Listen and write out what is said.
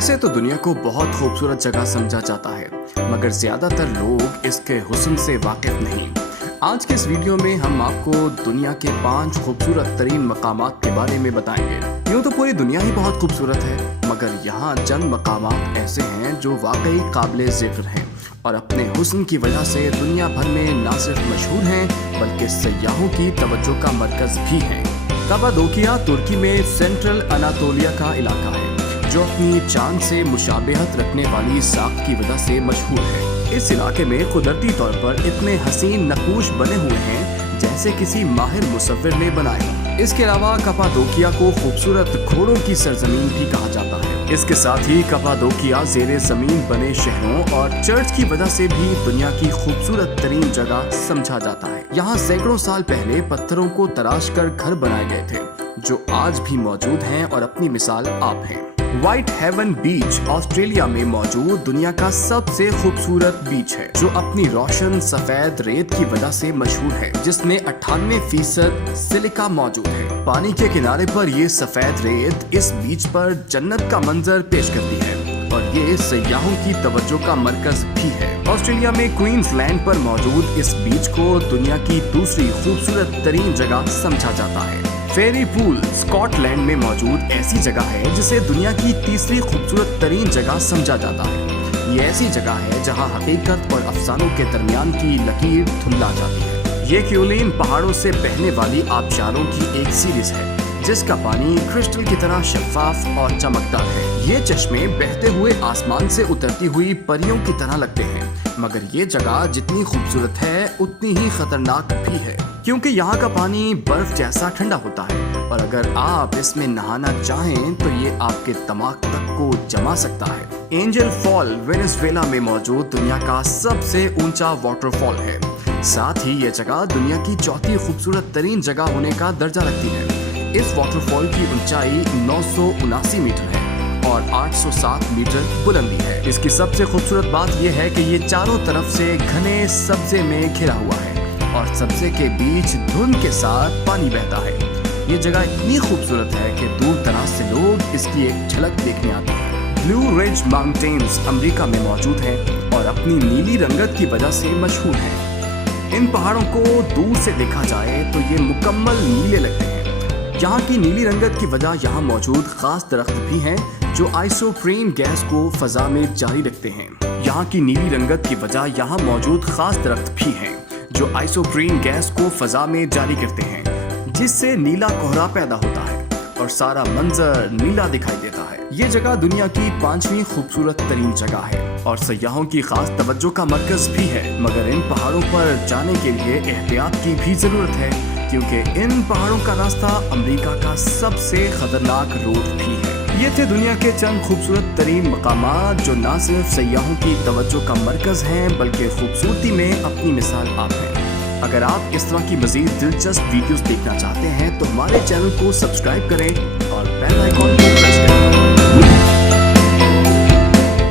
वैसे तो दुनिया को बहुत खूबसूरत जगह समझा जाता है, मगर ज्यादातर लोग इसके हुस्न से वाकिफ नहीं। आज के इस वीडियो में हम आपको दुनिया के 5 खूबसूरत तरीन मकामात के बारे में बताएंगे। यूँ तो पूरी दुनिया ही बहुत खूबसूरत है, मगर यहाँ चंद मकामात ऐसे हैं जो वाकई काबिल ज़िक्र हैं और अपने हुस्न की वजह से दुनिया भर में ना सिर्फ मशहूर हैं बल्कि सयाहों की तवज्जो का मरकज़ भी हैं। कपाडोकिया तुर्की में सेंट्रल अनातोलिया का इलाका है, जो अपनी चांद से मुशाबहत रखने वाली साख की वजह से मशहूर है। इस इलाके में कुदरती तौर पर इतने हसीन नक्काश बने हुए हैं जैसे किसी माहिर मुसव्विर ने बनाए हों। इसके अलावा कपाडोकिया को खूबसूरत घोड़ों की सरजमीन भी कहा जाता है। इसके साथ ही कपाडोकिया ज़ेरे ज़मीन बने शहरों और चर्च की वजह से भी दुनिया की खूबसूरत तरीन जगह समझा जाता है। यहाँ सैकड़ों साल पहले पत्थरों को तराश कर घर बनाए गए थे, जो आज भी मौजूद हैं और अपनी मिसाल आप हैं। व्हाइट हेवन बीच ऑस्ट्रेलिया में मौजूद दुनिया का सबसे खूबसूरत बीच है, जो अपनी रोशन सफेद रेत की वजह से मशहूर है, जिसमें 98% सिलिका मौजूद है। पानी के किनारे पर ये सफेद रेत इस बीच पर जन्नत का मंजर पेश करती है और ये सयाहों की तवज्जो का मरकज भी है। ऑस्ट्रेलिया में क्वींसलैंड पर मौजूद इस बीच को दुनिया की दूसरी खूबसूरत तरीन जगह समझा जाता है। फेरी पूल स्कॉटलैंड में मौजूद ऐसी जगह है जिसे दुनिया की तीसरी खूबसूरत तरीन जगह समझा जाता है। ये ऐसी जगह है जहां हकीकत और अफसानों के दरमियान की लकीर धुंधला जाती है। ये क्यूलिन पहाड़ों से बहने वाली आबशारों की एक सीरीज है, जिसका पानी क्रिस्टल की तरह शफाफ और चमकदार है। ये चश्मे बहते हुए आसमान से उतरती हुई परियों की तरह लगते हैं, मगर ये जगह जितनी खूबसूरत है उतनी ही खतरनाक भी है, क्योंकि यहाँ का पानी बर्फ जैसा ठंडा होता है और अगर आप इसमें नहाना चाहें तो ये आपके दिमाग तक को जमा सकता है। एंजल फॉल वेनेजुएला में मौजूद दुनिया का सबसे ऊंचा वाटरफॉल है। साथ ही ये जगह दुनिया की चौथी खूबसूरत तरीन जगह होने का दर्जा रखती है। इस वाटरफॉल की ऊंचाई 979 मीटर है और 807 मीटर बुलंदी है। इसकी सबसे खूबसूरत बात यह है कि ये चारों तरफ से घने सब्जे में घिरा हुआ है और सब्जे के बीच धुंध के साथ पानी बहता है। ये जगह इतनी खूबसूरत है कि दूर दराज से लोग इसकी एक झलक देखने आते हैं। ब्लू रिज माउंटेन्स अमेरिका में मौजूद हैं और अपनी नीली रंगत की वजह से मशहूर हैं। इन पहाड़ों को दूर से देखा जाए तो ये मुकम्मल नीले लगते हैं। यहाँ की नीली रंगत की वजह यहाँ मौजूद खास दरख्त भी हैं जो आइसोप्रेन गैस को फजा में जारी रखते हैं। यहाँ की नीली रंगत की वजह यहाँ मौजूद खास दरख्त भी हैं जो आइसोप्रेन गैस को फजा में जारी करते हैं, जिससे नीला कोहरा पैदा होता है और सारा मंजर नीला दिखाई देता है। ये जगह दुनिया की 5वीं खूबसूरत तरीन जगह है और सयाहों की खास तवज्जो का मरकज भी है, मगर इन पहाड़ों पर जाने के लिए एहतियात की भी जरूरत है, क्योंकि इन पहाड़ों का रास्ता अमेरिका का सबसे खतरनाक रोड भी है। ये थे दुनिया के चंद खूबसूरत तरीन मकामात जो ना सिर्फ सयाहों की तवज्जो का मरकज हैं बल्कि खूबसूरती में अपनी मिसाल आप हैं। अगर आप इस तरह की मजीद दिलचस्प वीडियोस देखना चाहते हैं तो हमारे चैनल को सब्सक्राइब करें और बेल आइकॉन को प्रेस करें।